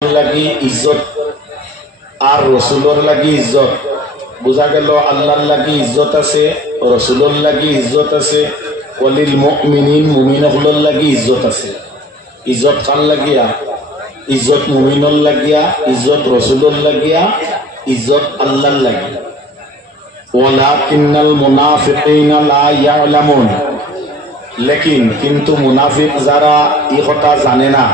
লাগি ইজ্জত আর রসুলের লাগি ইজ্জত বুঝা গেল। আল্লাহর লাগি ইজ্জত আছে, রসুলের লাগি ইজ্জত আছে, ওয়ালিল মুমিনিন মুমিনগুলোর লাগি ইজ্জত আছে। ইজ্জত কার লাগিয়া? ইজ্জত মুমিনর লাগিয়া, ইজ্জত রসুলের লাগিয়া, ইজ্জত আল্লাহর লাগিয়া। ওয়ালাকিন্নাল মুনাফিকিনা লা ইয়ালামুন, লেকিন কিন্তু মুনাফিক যারা এই কথা জানে না।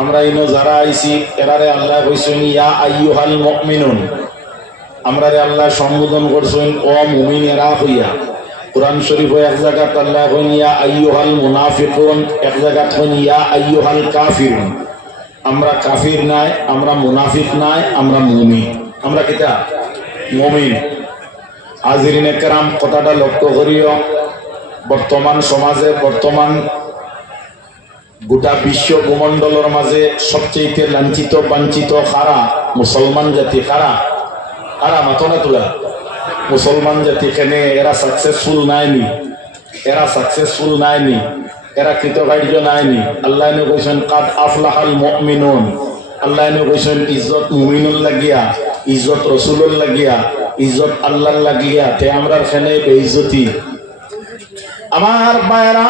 আমরা ইনো যারা আইছি এরারে আল্লাহ কইছেন ইয়া আইয়ুহাল মুমিনুন, আমরারে আল্লাহ সম্বোধন করছেন ও মুমিনেরা হইয়া। কুরআন শরীফে এক জায়গায় আল্লাহ কইন ইয়া আইয়ুহাল মুনাফিকুন, এক জায়গায় কইন ইয়া আইয়ুহাল কাফিরুন। আমরা কাফির নাই, আমরা মুনাফিক নাই, আমরা মুমিন। আমরা কিতা? মুমিন। হাজিরিনে কেরাম, কথাটা লক্ষ্য করিও। বর্তমান সমাজে, বর্তমান গোটা বিশ্ব ভূমণ্ডলের মাঝে সবচেয়ে লাঞ্ছিত বাঞ্ছিত কারা? মুসলমান জাতি। কারা? কারা? মাথো না তোলা। মুসলমান জাতি কেনে এরা সাকসেসফুল নাইনি, এরা সাকসেসফুল নাইনি, এরা কৃতকার্য নাইনি। আল্লাহ কইছেন কাদ আফলাহাল মুমিনুন, আল্লাহ কইছেন ইজ্জত মুমিনুল লাগিয়া, ইজ্জত রসুলুল লাগিয়া, ইজ্জত আল্লাহর লাগিয়া। তে আমরা এখানে বেইজ্জতি। আমার বায়রা,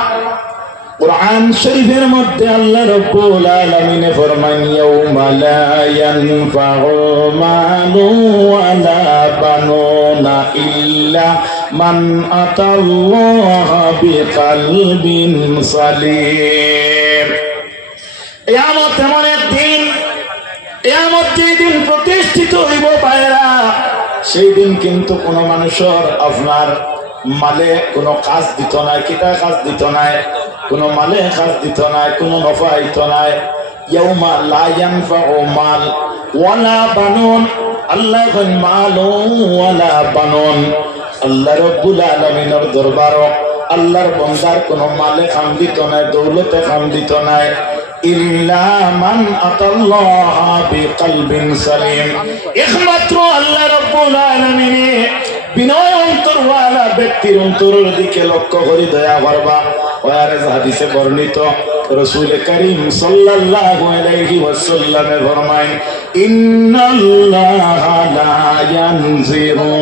কুরআন শরীফের মধ্যে আল্লাহ রাব্বুল আলামিন ফরমান ইয়াউমা লা ইয়ানফাউ মালুন ওয়ালা বানুনা ইল্লা মান আতাল্লাহা বিকলবিন সালিম। কিয়ামত এমন একদিন, কিয়ামত যেদিন প্রতিষ্ঠিত হইব বায়রা, সেই দিন কিন্তু কোন মানুষের আপনার মালে কোনো কাজ দিত নাই। কিতা কাজ দিত নাই? কোনো মালে কাজ দিত নাই, কোনো নফা হইত নাই। ইয়াউমা লা ইয়ানফাউ মাল ওয়ালা বানুন, আল্লাহ কইন মাল ওয়ালা বানুন। আল্লাহ রাব্বুল আলামিনের দরবার আল্লাহর বান্দার কোনো মালে কাম দিত নাই, দৌলতে কাম দিত নাই। ইল্লা মান আতাল্লাহা বিকলবিন সালিম, একমাত্র আল্লাহ রাব্বুল আলামিন বিনয় অন্তরওয়ালা ব্যক্তির অন্তরের দিকে লক্ষ্য করে দয়া করবা। ওয়ারে হাদিসে বর্ণিত রাসূল করিম সাল্লাল্লাহু আলাইহি ওয়াসাল্লাম ফরমায় ইন্নাল্লাহা লা ইয়ানজিরু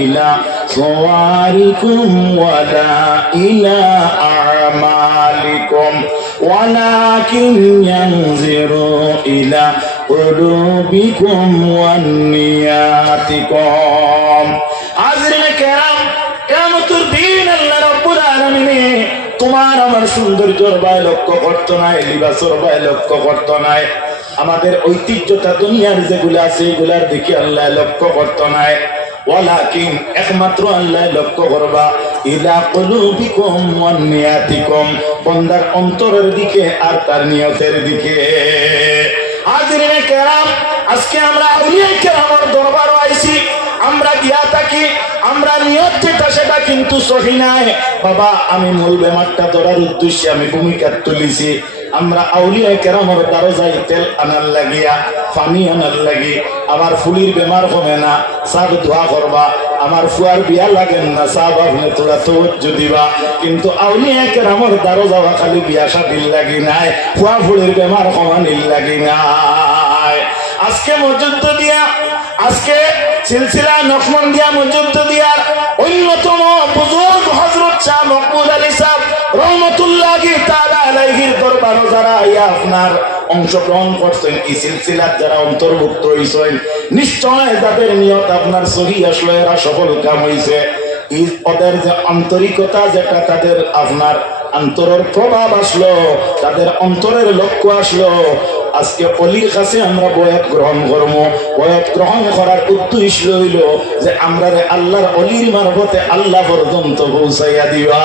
ইলা সুওয়ারিকুম ওয়ালা ইলা আমালিকুম ওয়ালাকিন ইয়ানজিরু ইলা কুলুবিকুম ওয়ান নিয়াতিকুম। হাজিরিনে কেরাম, কিয়ামতের দিন আল্লাহ রাব্বুল আলামিন তোমার আমার সৌন্দর্যের বাই লক্ষ্য করতো নাই, লিবাসের বাই লক্ষ্য করতো নাই, আমাদের ঐতিহ্যতা দুনিয়ার যেগুলো আছে এগুলার দিকে আল্লাহ লক্ষ্য করতো নাই। ওয়ালাকিন একমাত্র আল্লাহ লক্ষ্য করবা ইলা কুলুবিকুম ওয়ান নিয়াতিকুম, বান্দার অন্তরের দিকে আর তার নিয়তের দিকে। হাজিরিনে কেরাম, আজকে আমরা আউলিয়া কেরামের দরবারে আইছি, আমরা গিয়া থাকি, আমরা নিয়ত যেটা সেটা কিন্তু সহি নাই। বাবা, আমি মূল বেমারটা ধরার উদ্দেশ্যে আমি ভূমিকা তুলিছি। আমরা আউলিয়া কেরামের দরজায় তেল আনার লাগিয়া, পানি আনার লাগি, আমার ফুলির বেমার কমে না, সাব দোয়া করবা। আমার ফুয়ার বিয়া লাগেন না, সাব আপনি তোরা তওজ্জু দিবা। কিন্তু আউলিয়া কেরামের দরজা খালি বিয়া শাদির লাগি নাই, ফুয়া ফুলির বেমার কমানির লাগি নাই। আজকে মসজিদ দিয়া, আজকে সিলসিলা নকশবন্দিয়া মসজিদ দিয়ার অন্যতম বুজুর্গ হযরত শাহ মকবুল আলী সাহেব রহমাতুল্লাহি তাআলা আলাইহির দরবারে যারা আইয়া আপনার অংশগ্রহণ করছেন, এই সিলসিলার যারা অন্তর্ভুক্ত হইছেন, নিশ্চয় যাদের নিয়ত আপনার সহি আসলে এরা সফল কাম হইছে। ওদের যে আন্তরিকতা, যেটা তাদের আপনার অন্তরের প্রভাব আসলো, তাদের অন্তরের লক্ষ্য আসলো, আজকে অলির কাছে আমরা বয়াত গ্রহণ করবো। বয়াত গ্রহণ করার উদ্দেশ্য হইল যে আমরা আল্লাহর অলির মারফতে আল্লাহ পর্যন্ত পৌঁছাইয়া দিবা।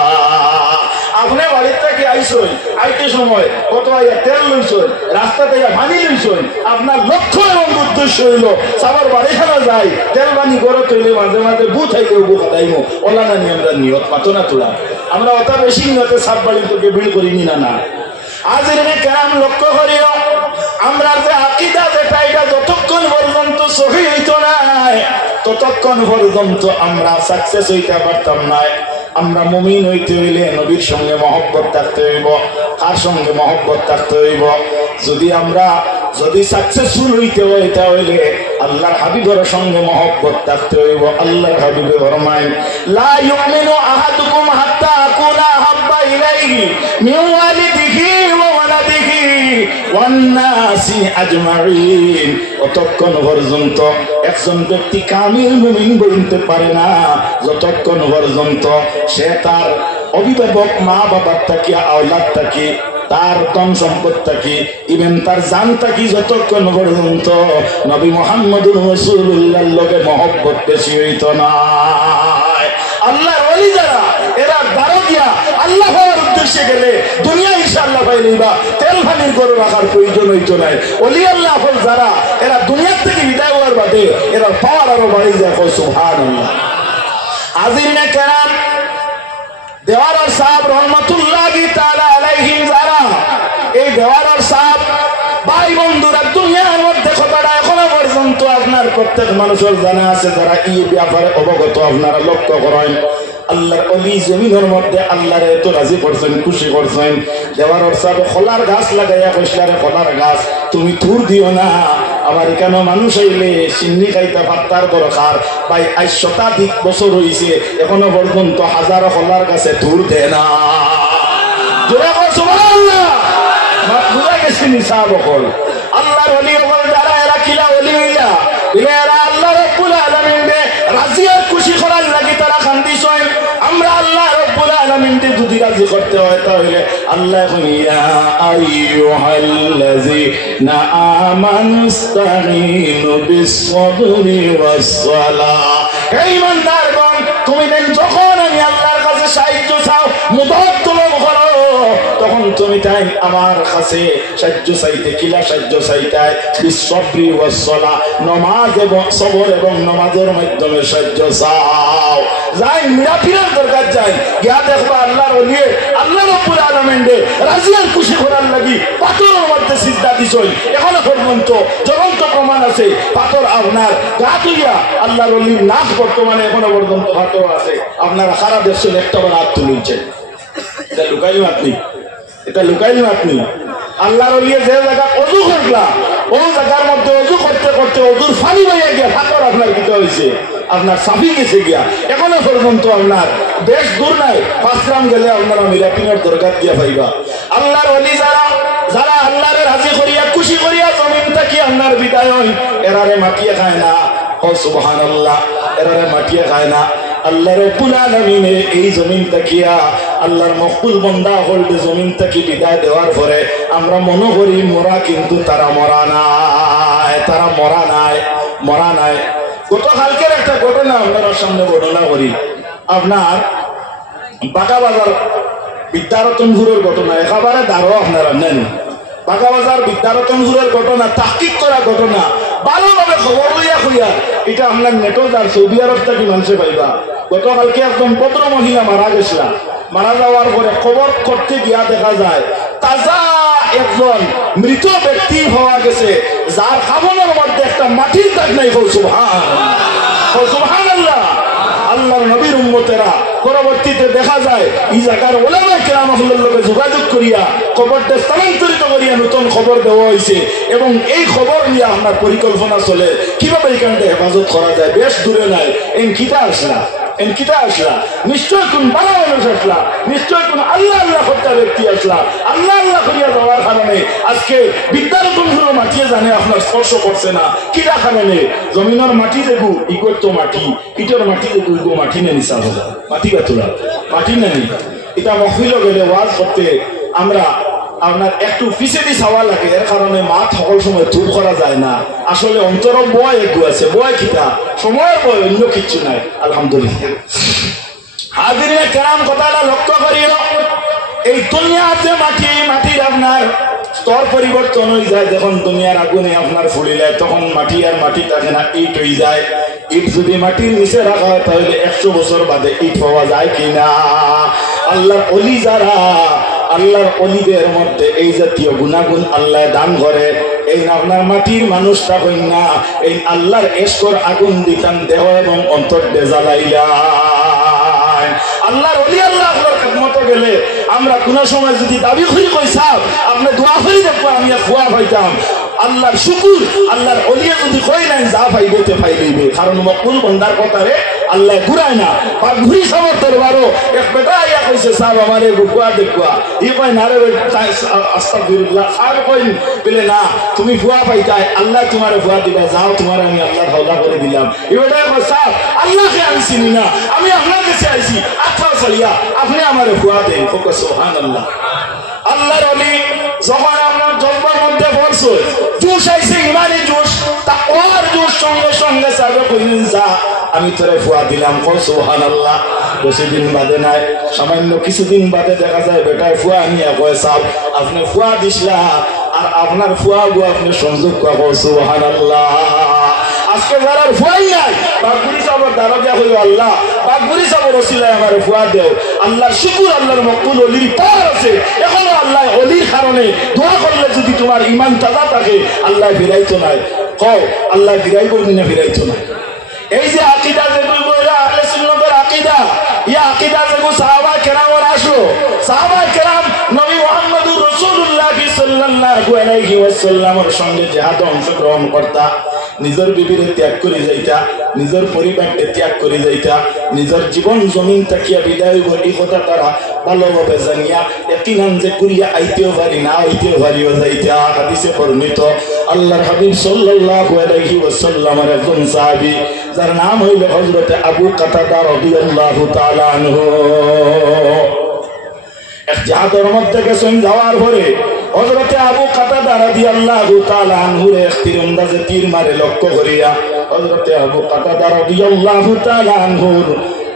আপনি বাড়ির থেকে আইসই, আইতে সময় কত আইয়া তেল লইছই, রাস্তা থেকে পানি লইছই, আপনার লক্ষ্য এবং উদ্দেশ্য হইল সবার বাড়ি খানা যায়, তেল পানি গড়ে তৈলে মাঝে মাঝে বুথ আইলে বুক দাইমো ওলা নানি আমরা নিয়ত পাতো না তোলা। আমরা অত বেশি নিয়তে সাপ বাড়ি তোকে বিল করিনি না। না হাজিরিনে কেরাম, লক্ষ্য করিও, আমরা যে আকীদা যেটা এটা যতক্ষণ পর্যন্ত সহি হইত নাই ততক্ষণ পর্যন্ত আমরা সাকসেস হইতে পারতাম না। আমরা মুমিন হইতে হইলে নবীর সঙ্গে মহব্বত থাকতে হইব। কার সঙ্গে মহব্বত থাকতে হইব? যদি আমরা যদি সাকসেসফুল হইতে হয় তাহলে আল্লাহর হাবিবের সঙ্গে মহব্বত থাকতে হইব। আল্লাহর হাবিবে ফরমায় লা ইউমিনু আহাদুকুম হাত্তা আকুনা হাব্বা ইলাইহি মিন ওয়ালিদিহি ওয়া ওয়ালাদিহি ওয়ান নাসি আজমাইন। অতক্ষণ পর্যন্ত একজন ব্যক্তি কামিল মুমিন বলতে পারে না যতক্ষণ পর্যন্ত সে তার অভিভাবক মা বাবার থেকে আওলাদ থেকে তার ধন সম্পদ থাকি ইভেন তার জান থাকি যতক্ষণ পর্যন্ত নবী মুহাম্মদুর রাসূলুল্লাহর লগে মহব্বত বেশি হইতো না। আল্লাহর ওলি যারা এরা দারুগিয়া আল্লাহ পাওয়ার উদ্দেশ্যে গেলে দুনিয়া ইনশাআল্লাহ পাইলেবা তেল পানির গরু রাখার প্রয়োজন হইতো না। ওলি আল্লাহ হল যারা এরা দুনিয়ার থেকে বিদায় হওয়ার বাদে এরা পাওয়ার আরো বাড়ি যায়। সুবহানাল্লাহ। হাজিরিনে কেরাম, দেওয়ার সাহেব রহমতুল্লাহি তাআলা আলাইহিম যারা এই দেওয়ার সাহেব ভাই বন্ধুরা দুনিয়ার মধ্যে কথাটা এখনো পর্যন্ত আপনার প্রত্যেক মানুষের জানা আছে যারা এই ব্যাপারে অবগত আপনারা লক্ষ্য করেন। আল্লাহর ওলি জমিনের মধ্যে আল্লাহরে এত রাজি করছেন খুশি করছেন। দেওয়ার সাহেব খোলার গাছ লাগাইয়া কইসলারে খোলার গাছ তুমি থুর দিও না, আমার এখানে মানুষ হইলে সিন্নি খাইতে পাত্তার দরকার। ভাই আজ শতাধিক বছর হয়েছে এখনো পর্যন্ত হাজারো খোলার গাছে থুর দেয় না। জোরে কর সুবহানাল্লাহ। বুঝা গেছি নিশা বকল আল্লাহর ওলি বকল যারা এরা কিলা ওলি হইলা এরা আল্লাহ রাব্বুল আলামিন দে রাজি আর খুশি করার লাগি তারা কান্দিছেন। আমরা আল্লাহ রাব্বুল আলামিন দে যদি রাজি করতে হয় তাহলে আল্লাহ ইয়া আইয়ুহাল্লাযিনা আমানুস্তাঈনু বিস-সাবরি ওয়াস-সালাহ। হে ঈমানদারগণ, তুমি দেন যখন আমি আল্লাহর কাছে সাহায্য চাও মুবারক তলব করো তখন তুমি তাই আমার কাছে সাহায্য চাইতে কিলা সাহায্য চাইতে বিস-সাবরি ওয়াস-সালাহ, নামাজ এবং সবর এবং নামাজের মাধ্যমে সাহায্য চাও। যাই মিরাফিরার দরকার যাই গিয়া দেখবা আল্লাহর ওলি আল্লাহ রাব্বুল আলামিন দে রাজি আর খুশি করার লাগি পাথরের মধ্যে সিজদা দিছই। এখনো পর্যন্ত জ্বলন্ত প্রমাণ আছে পাথর আপনার গা তুইয়া আল্লাহর ওলির নাক বর্তমানে এখনো পর্যন্ত পাথর আছে। আপনারা সারা দেশে একটা বার হাত তুলছেন, এটা লুকাইও আপনি, এটা লুকাইও আপনি। আল্লাহর ওলি যে জায়গা ওযু করলা ওই জায়গার মধ্যে ওযু করতে করতে ওযুর পানি হয়ে গিয়া পাথর আপনার কিটা হয়েছে আপনার সাফি গেছে গিয়া। এখনো পর্যন্ত আপনার বেশ দূর নাই, 5 গ্রাম গেলে আপনারা মিরাপিনের দরকার দিয়া পাইবা। আল্লাহর ওলি যারা যারা আল্লাহরে রাজি করিয়া খুশি করিয়া জমিন থাকি আপনার বিদায় হয় এরারে মাটিয়ে খায় না। ও সুবহানাল্লাহ, এরারে মাটিয়ে খায় না। আল্লাহ রাব্বুল আলামিন এই জমিন তাকিয়া আল্লাহর মকবুল বান্দা হলতে জমিন তাকি বিদায় দেওয়ার পরে আমরা মনে করি মরা, কিন্তু তারা মরা নাই, তারা মরা নাই, মরা নাই। গতকালকের একটা ঘটনা আপনার সামনে বর্ণনা করি। আপনার বাগাবাজার বিদ্যারতনপুরের ঘটনা একেবারে দাঁড়ো আপনারা নেন। বাগাবাজার বিদ্যারতনপুরের ঘটনা তাহকিক করা ঘটনা ভালোভাবে খবর লইয়া খুঁয়া এটা আপনার নেটও যার সৌদি আরব থেকে মানুষে পাইবা। গতকালকে একজন ভদ্র মহিলা মারা গেছিলাম, মারা যাওয়ার পরে খবর করতে গিয়া দেখা যায় তাজা একজন মৃত ব্যক্তি হওয়া গেছে যার কাফনের মধ্যে একটা মাটির দাগ নাই। সুবহানাল্লাহ। আল্লাহর নবীর উম্মতেরা পরবর্তীতে দেখা যায় এই জায়গার ওলামা কেরামের লগে যোগাযোগ করিয়া খবরটা স্থানান্তরিত করিয়া নতুন খবর দেওয়া হয়েছে এবং এই খবর নিয়ে আপনার পরিকল্পনা চলে কিভাবে এখানটা হেফাজত করা যায়। বেশ দূরে নাই, এনকিটা আসলা, এনকিটা আসলা, নিশ্চয় কোন ভালো মানুষ আসলা, নিশ্চয় কোন আল্লাহ আল্লাহ করতে ব্যক্তি আসলা। আল্লাহ আল্লাহ করিয়া যাওয়ার কারণে আজকে বিদ্যারতনপুর মাটিয়ে জানে আপনার স্পর্শ করছে না। কিরা কারণে জমিনের মাটি দেখু ইগোর তো মাটি, ইটোর মাটি দেখু ইগো মাটি নেই, নিশা হল মাটি কাতুরা মাটি নেই। এটা মহফিল গেলে ওয়াজ করতে আমরা আপনার একটু পিছেদি চাওয়া লাগে, এর কারণে মাঠ সকল সময় ধূপ করা যায় না। আসলে অন্তর বয় একটু আছে, বয় কিতা সময়ের বয়, অন্য কিচ্ছু নাই। আলহামদুলিল্লাহ। হাজিরিনে কেরাম কথাটা লক্ষ্য করিও, এই দুনিয়াতে মাটি মাটির আপনার স্তর পরিবর্তন হয়ে যায়। যখন দুনিয়ার আগুনে আপনার ফুলিলে তখন মাটি আর মাটি থাকে না, ইট হয়ে যায়। ইট যদি মাটির নিচে রাখা হয় তাহলে 100 বছর বাদে ইট পাওয়া যায় কিনা? আল্লাহর ওলি যারা আল্লাহর ওলিদের মধ্যে এই জাতীয় গুণাগুণ আল্লাহ দান করে। এই আপনার মাটির মানুষটা হই না, এই আল্লাহর এশকর আগুন দিতাম দেহ এবং অন্তর জ্বালাইলা। আল্লাহর ওলি আল্লাহ আপনার খেদমতে গেলে আমরা কোন সময় যদি দাবি করি কই সাহেব আপনি দোয়া করি দেখবো আমি খোয়া হইতাম, আল্লাহর শুকুর আল্লাহর ওলিয়া যদি কই নাই যা পাইবে তে পাইবে কারণ মকবুল বান্দার কথারে আল্লাহ ঘুরায় না বা ঘুরি সামর দরবারও এক বেটা আইয়া কইছে সাহেব আমারে বুকুয়া দেখুয়া ই কই না রে আস্তাগফিরুল্লাহ আর কই বলে না তুমি ফুয়া পাইতাই আল্লাহ তোমারে ফুয়া দিবা যাও তোমার আমি আল্লাহর হাওলা করে দিলাম এই বেটা কই সাহেব আল্লাহকে আমি চিনি না আমি আপনার কাছে আইছি আচ্ছা চলিয়া আপনি আমারে ফুয়া দেন ও সুবহানাল্লাহ আল্লাহর ওলি যখন আপনার জলবার মধ্যে পড়ছে জোশ আইছে ইমানি জোশ তাকওয়ার জোশ সঙ্গে সঙ্গে সাহেব কইলেন যা আমি তোরে ফুয়া দিলাম ও সুবহানাল্লাহ বেশিদিন বাদে নাই সামান্য কিছুদিন বাদে দেখা যায় বেটায় ফুয়া নিয়ে কয় সাহেব আপনি ফুয়া দিসলা আর আপনার ফুয়া গো আপনি সংযোগ কো সুবহানাল্লাহ আজকে যারা ফুয়াই নাই বাগগুড়ি সাহেবের দারজা হইল আল্লাহ বাগগুড়ি সাহেবের ওসিলায় আমার ফুয়া দেও আল্লাহর শুকুর আল্লাহর মকবুল ওলির পাওয়ার আছে এখনো আল্লাহ ওলির কারণে দোয়া করলে যদি তোমার ইমান তাজা থাকে আল্লাহ ফিরাইতো নাই কও আল্লাহ ফিরাই করবি না ফিরাইতো না এই যে আকীদা যেগুলো বলে আহলে সুন্নাতের আকীদা এই আকীদা যেগুলো সাহাবা কেরামের আসলো সাহাবা কেরাম নবী মুহাম্মদুর রাসূলুল্লাহ সাল্লাল্লাহু আলাইহি ওয়াসাল্লামের সঙ্গে জিহাদে অংশগ্রহণ করতা নিজের বিবিরে ত্যাগ করে যাইতা নিজের পরিবারকে ত্যাগ করে যাইতা নিজের জীবন জমিন তাকিয়া বিদায় বলি কথা তারা ভালোভাবে জানিয়া একিনান যে করিয়া আইতেও পারি না আইতেও পারিও যাইতা হাদিসে বর্ণিত আল্লাহর হাবিব সাল্লাল্লাহু আলাইহি ওয়াসাল্লামের একজন সাহাবী যার নাম হইল হযরত আবু কাতাদা রাদিয়াল্লাহু তাআলা আনহু এক জিহাদের মধ্যে গেছেন যাওয়ার পরে হযরতে আবু কাতাদা রাদিয়াল্লাহু তাআলা আনহুর এক তীরন্দাজে তীর মারে লক্ষ্য করিয়া হযরতে আবু কাতাদা রাদিয়াল্লাহু তাআলা আনহুর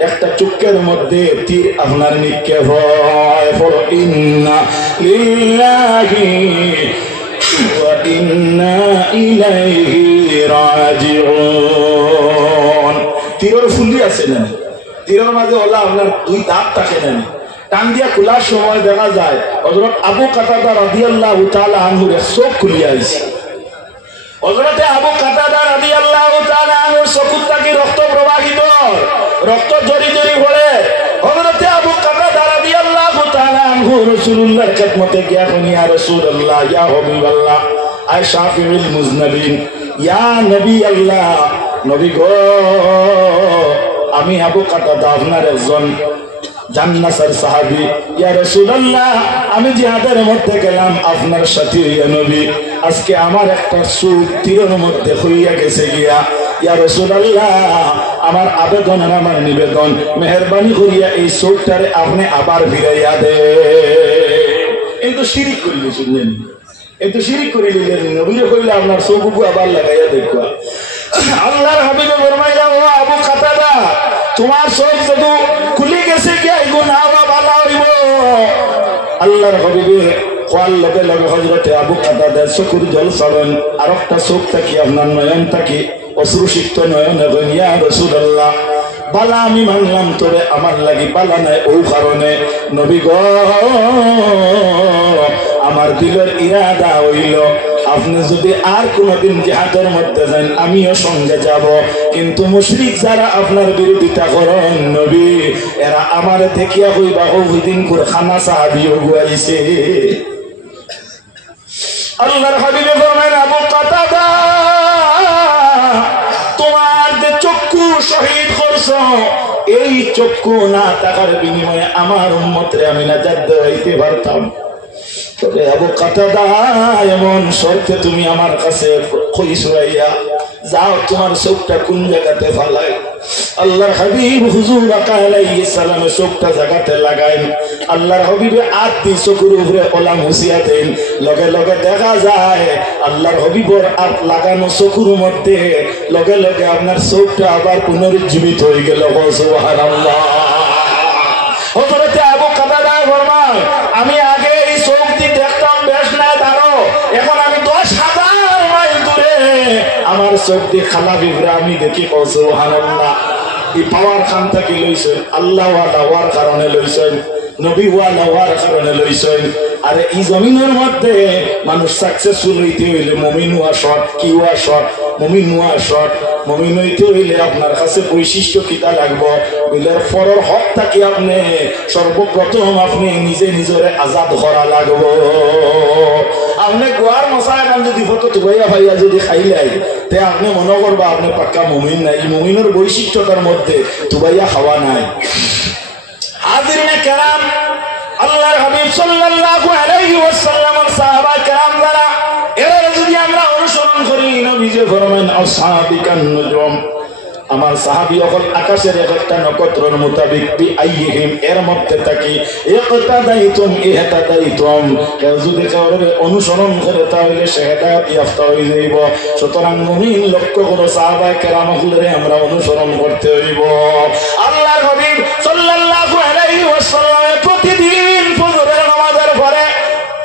একটা চুক্কের মধ্যে তীর আপনার নিক্ষেপ হয় পড়ো ইন্না লিল্লাহি ওয়া ইন্না ইলাইহি রাজিউন তীরের ফুলি আছে না তীরের মাঝে হলো আপনার দুই দাঁত থাকে না টান দিয়া খোলার সময় দেখা যায় হযরত আবু কাতাদা রাদিয়াল্লাহু তাআলা আনহুর চোখ খুলিয়া আইছে হযরতে আবু কাতাদা রাদিয়াল্লাহু তাআলা আনহুর চোখ থেকে রক্ত প্রবাহিত রক্ত জড়ি জড়ি পড়ে হযরতে আবু কাতাদা রাদিয়াল্লাহু তাআলা আনহু রাসূলুল্লাহর খিদমতে গিয়া বলি ইয়া রাসূলুল্লাহ ইয়া হাবিবাল্লাহ আয় শাফিউল মুজনাবিন ইয়া নবী আল্লাহ নবী গো আমি আবু কাতাদা আপনার একজন জান্নাতের সাহাবী ইয়া রাসূলুল্লাহ আমি জিহাদের মধ্যে গেলাম আপনার সাথে ইয়া নবী আজকে আমার একটা চোখ তীরের মধ্যে হইয়া গেছে গিয়া ইয়া রাসূলুল্লাহ আমার আবেদন আর আমার নিবেদন মেহেরবানি করিয়া এই চোখটারে আপনি আবার ফিরাইয়া দে কিন্তু শিরিক করিলে শুনলেন কিন্তু শিরিক করিলে নবীরে কইলে আপনার চোখগুলো আবার লাগাইয়া দেখবা আল্লাহর হাবিবে ফরমাইলা ও আবু কাতাদা তোমার চোখ যদি খুলে গেছে কি গুনাহ বালা হইব আল্লাহর হাবিবে কোয়াল লগে লগে হযরতে আবু কাতাদা চোখের জল ছড়েন আর একটা চোখ থাকি আপনার নয়ন থাকি অশ্রুসিক্ত নয়ন ইয়া রাসূলুল্লাহ বালা আমি মানলাম তোরে আমার লাগি বালা নাই ও কারণে নবী গো আমার দিলের ইরাদা হইল আপনি যদি আর কোনদিন জিহাদের মধ্যে যান আমিও সঙ্গে যাব কিন্তু মুশরিক যারা আপনার বিরোধিতা করেন নবী এরা আমার দেখিয়া কইবা ওই দিন করে খানা সাহাবীও গুয়াইছে আল্লাহর হাবিবে ফরমায় আবু কাতাদা তোমার যে চক্ষু শহীদ করছো এই চক্ষু না থাকার বিনিময়ে আমার উম্মতরে আমি নাজাত দিতে পারতাম তবে আবু কাতাদা এমন শর্তে তুমি আমার কাছে কইছো যাও তোমার চোখটা কোন জায়গাতে ফালাই আল্লাহর হাবিব হুজুর আলাইহিস সালামের চোখটা জায়গাতে লাগাই আল্লাহর হাবিবে হাত দিয়ে চোখের উপরে কলাম হুঁশিয়া দেন লগে লগে দেখা যায় আল্লাহর হাবিবের হাত লাগানো চোখের মধ্যে লগে লগে আপনার চোখটা আবার পুনরুজ্জীবিত হয়ে গেল সুবহানাল্লাহ হযরতে আবু কাতাদা ফরমায় আমি আগে এই চোখ দিয়ে দেখতাম বেশ না দাঁড়ো এখন আমি 10,000 মাইল দূরে আমার চোখ দিয়ে খালা বিবরা আমি দেখি সুবহানাল্লাহ এই পাওয়ার খানটা কি লইছেন আল্লাহ ওয়ালা হওয়ার কারণে লইছেন নবী ওয়ালা হওয়ার কারণে লইছেন আর এই জমিনের মধ্যে মানুষ সাকসেসফুল হইতে হইলে মুমিন হওয়া শর্ট কি হওয়া শর্ট মুমিন হওয়া শর্ট মুমিন হইতে হইলে আপনার কাছে বৈশিষ্ট্য কিতা লাগবো বিলের পরের হক থাকি আপনি সর্বপ্রথম আপনি নিজে নিজরে আজাদ করা লাগবো আপনি গোয়ার মশায় কান যদি ফটো তুবাইয়া ভাইয়া যদি খাইলাই তে আপনি মনে করবা আপনি পাক্কা মুমিন নাই। মুমিনের বৈশিষ্ট্যতার মধ্যে তুবাইয়া খাওয়া নাই। হাজিরিনে কেরাম, আল্লাহর হাবিব সাল্লাল্লাহু আলাইহি ওয়াসাল্লামের সাহাবা কেরাম যারা, এরা যদি আমরা অনুসরণ করি, নবীজি ফরমান আসহাবিকান নুজুম, আমার সাহাবী হল আকাশের এক একটা নক্ষত্রের মোতাবেক, বিআইহিম এর মধ্যে থাকি ইকতাদাইতুম ইহতাদাইতুম, কেউ যদি কাউরে অনুসরণ করে তাহলে সে হেদায়েত ইয়াফতা হয়ে যাইব। সুতরাং মুমিন লক্ষ্য করে সাহাবায়ে কেরামগুলোরে আমরা অনুসরণ করতে হইব। আল্লাহর হাবিব সাল্লাল্লাহু আলাইহি ওয়াসাল্লাম প্রতিদিন ফজরের নামাজের পরে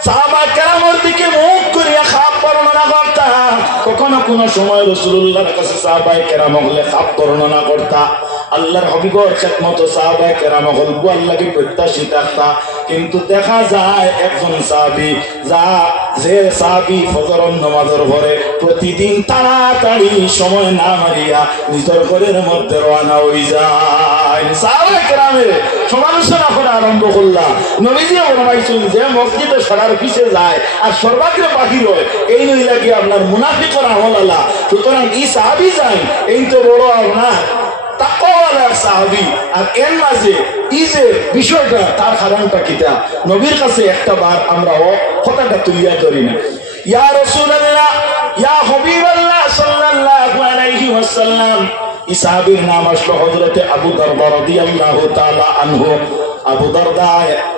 সাহাবায়ে কেরামের দিকে মুখ করিয়া খাপ বর্ণনা করতা। কখনো কোনো সময় রাসূলুল্লাহর কাছে সাহাবায়ে কেরাম হলে খাপ বর্ণনা করতা। আল্লাহর হাবিবের খেদমত সাহাবায়ে কেরাম হল আল্লাহকে প্রত্যাশী থাকতা। কিন্তু দেখা যায় একজন সাহাবী যে সাহাবী ফজরের নামাজের পরে প্রতিদিন তাড়াতাড়ি সময় না মারিয়া নিজের ঘরের মধ্যে রওনা হয়ে যায়। সাহাবায়ে কেরামের সমালোচনা করা আরম্ভ করলা। নবীজি ফরমাইছেন যে মসজিদে সরার পিছে যায় আর সর্বাগ্রে বাহির হয়, এই নইলা কি আপনার মুনাফিকের আমল আলা। সুতরাং এই সাহাবী যায়, এই তো বড় আপনার তাকওয়ালা সাহাবী। আর এর মাঝে এই যে বিষয়টা তার কারণটা কিটা, নবীর কাছে একটা বার আমরা কথাটা তুলিয়া ধরি না, ইয়া রাসূলুল্লাহ ইয়া হাবিবাল্লাহ সাল্লাল্লাহু আলাইহি ওয়াসাল্লাম। এই সাহাবীর নাম আসলো হযরতে আবু দারদা রাদিয়াল্লাহু তাআলা আনহু। আবু দারদা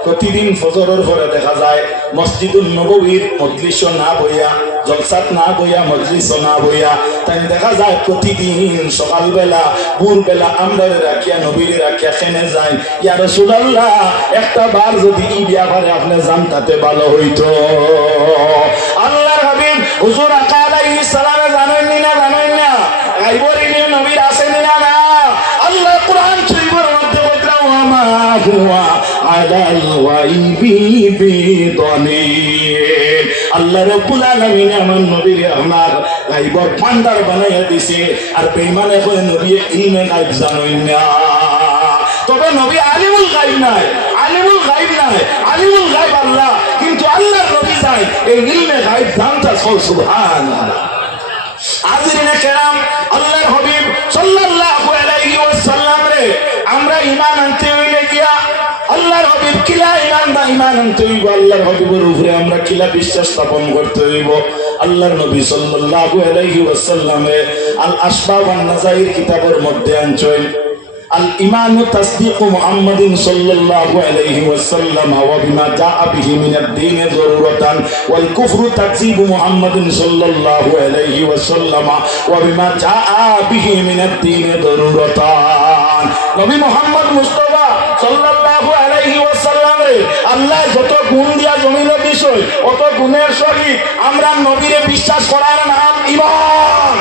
প্রতিদিন ফজরের পরে দেখা যায় মসজিদুল নববীর মজলিস না বইয়া, জলসাত না বইয়া, মজলিস না বইয়া, তাই দেখা যায় প্রতিদিন সকালবেলা ভোরবেলা আমরা রাখিয়া নবীরে রাখিয়া খেনে যায়। ইয়া রাসূলুল্লাহ একটা বার যদি এই ব্যাপারে আপনি জানতাতে ভালো হইতো। আল্লাহর হাবিব হুজুর আকা আলাইহিস সালামে জানেন না গায়বের ইলম নবীর আছে না? আল্লাহ কুরআন শরীফের মধ্যে বলরা ওয়া হুয়া আলাল গায়বি বিদানিন। আল্লাহ রাব্বুল আলামিন আমার নবীকে আমার গায়বের ভান্ডার বানাইয়া দিয়েছে। আর বেঈমানে কয় নবী ইলমে গায়ব জানেন না। তবে নবী আলিমুল গায়ব নাই, আলিমুল গায়ব নাই, আলিমুল গায়ব আল্লাহ। কিন্তু আল্লাহর নবী যায় এই ইলমে গায়ব জানতা। সুবহানাল্লাহ। হাজিরিনে কেরাম, আল্লাহর হাবিব সাল্লাল্লাহু আলাইহি ওয়াসাল্লাম রে আমরা ঈমান আনতে হইলে গিয়া আল্লাহর হাবিব কিলা ঈমান আনতে হইব, আল্লাহর হাবিবের উপরে আমরা কিলা বিশ্বাস স্থাপন করতে হইব। আল্লাহর নবী সাল্লাল্লাহু আলাইহি ওয়াসাল্লামে আল আসবাব ওয়ান নাযাইর কিতাবের মধ্যে আনছেন আল ঈমানু তাসদীকু মুহাম্মাদিন সাল্লাল্লাহু আলাইহি ওয়াসাল্লাম ওয়া বিমা জাআ বিহি মিনাদ দ্বীন যারুরাতান ওয়াল কুফরু তাকযীবু মুহাম্মাদিন সাল্লাল্লাহু আলাইহি ওয়াসাল্লাম ওয়া বিমা জাআ বিহি মিনাদ দ্বীন যারুরাতান। নবী মুহাম্মদ মুস্তাফা সাল্লাল্লাহু আলাইহি ওয়াসাল্লাম আল্লাহ যত গুণ দিয়া জমিনের বিষয় অত গুণের সহিত আমরা নবীরে বিশ্বাস করার নাম ঈমান।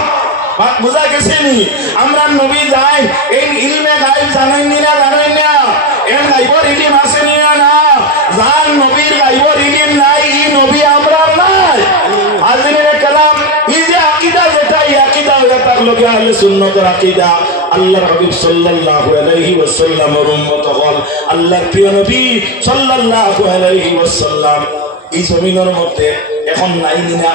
বুঝা গেছে নি? আমরা নবী যাই এই ইলমে গায়ব জানেন না? এর গায়বের ইলম আছে না? জান নবীর গায়বের ইলম নাই, এই নবী আমরা নাই। হাজিরিনে কালাম, এই যে আকীদা যেটা এই আকীদা হয়ে থাকলো কি আহলে সুন্নাতের আকীদা। আল্লাহর হাবিব সাল্লাল্লাহু আলাইহি ওয়াসাল্লামের উম্মত হল আল্লাহর প্রিয় নবী সাল্লাল্লাহু আলাইহি ওয়াসাল্লাম এই জমিনের মধ্যে এখন নাই নিনা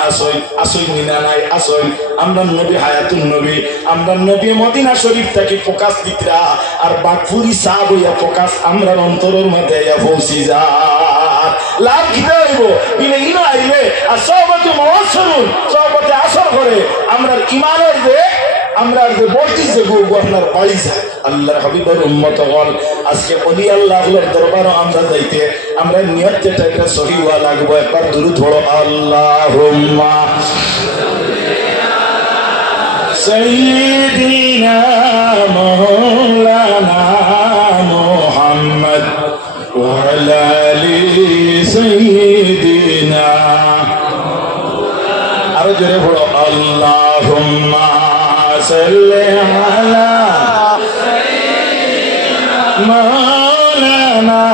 আসই নিনা নাই আসই। আমরা নবী হায়াতুন নবী, আমরা নবী মদিনা শরীফ থেকে প্রকাশ দিতরা আর বাগফুরি সাহ হইয়া প্রকাশ আমরা অন্তরের মধ্যে পৌঁছি যা। লাভ কিতা হইব ইলে ইনো আইলে আর সহবতে মুআসসিরুন সহবতে আসর করে আমরা ঈমানের যে আমরা যে বলতিস যে আপনার বাড়ি যায়। আল্লাহর হাবিবের উম্মত হল আজকে ওলি আল্লাহর দরবারে আমরা যাইতে আমরা নিয়ত যেটা এটা সহিহ হওয়া লাগবে। একবার দুরূদ পড়ো, আল্লাহুম্মা সাইয়্যিদিনা মাওলানা মুহাম্মদ ওয়া আলা আলি সাইয়্যিদিনা। আরো জোরে পড়ো, আল্লাহুম্মা সাল্লি আলা মাওলানা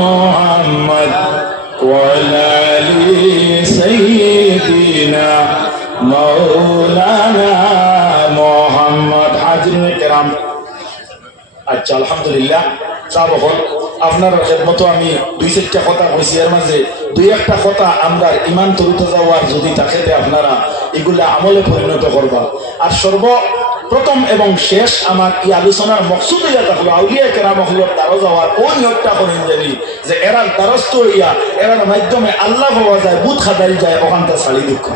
মুহাম্মদ ওয়া আলা আলি সাইয়্যিদিনা মাওলানা মুহাম্মদ। হাজিরিনে কেরাম, আচ্ছা আলহামদুলিল্লাহ। সাহাবগণ আপনার খেদমতো আমি 2-4টা কথা কইছি, এর মাঝে 2-1টা কথা আমরা ইমান তরুতে যাওয়ার যদি থাকে আপনারা এগুলা আমলে পরিণত করবা। আর সর্বপ্রথম এবং শেষ আমার এই আলোচনার মকসুদ হইয়া থাকলো আউলিয়া কেরাম হলোর দ্বারা যাওয়ার ও নিয়তটা করেন জানি যে এরার দ্বারস্থ হইয়া এরার মাধ্যমে আল্লাহ হওয়া যায়, বুধ খাদারি যায়, ওখানটা ছাড়ি দুঃখ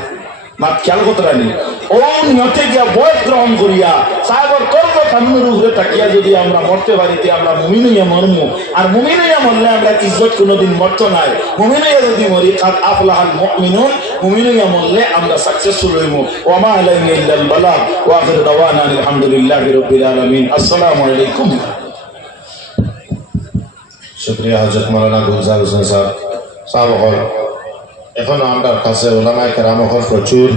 মাত খেয়াল করতে রানি ও নিয়তে গিয়া বয়স গ্রহণ করিয়া সাগর কর্ম কানুনের উপরে তাকিয়া যদি আমরা মরতে পারিতে আমরা মুমিন হইয়া মরমু। আর মুমিন হইয়া মরলে আমরা ইজ্জত কোনোদিন মরতো নাই। মুমিন হইয়া যদি মরি কাদ আফলাহাল মুমিনুন, মুমিন হইয়া মরলে আমরা সাকসেসফুল হইমু। ওয়া মা আলাইনা ইল্লাল বালাগ ওয়া আখিরু দাওয়ানা আলহামদুলিল্লাহি রাব্বিল আলামিন। আসসালামু আলাইকুম। শুকরিয়া হযরত মাওলানা গুলজার হোসেন সাহেব। এখন আমরা কাছে ওলামায়ে কেরাম প্রচুর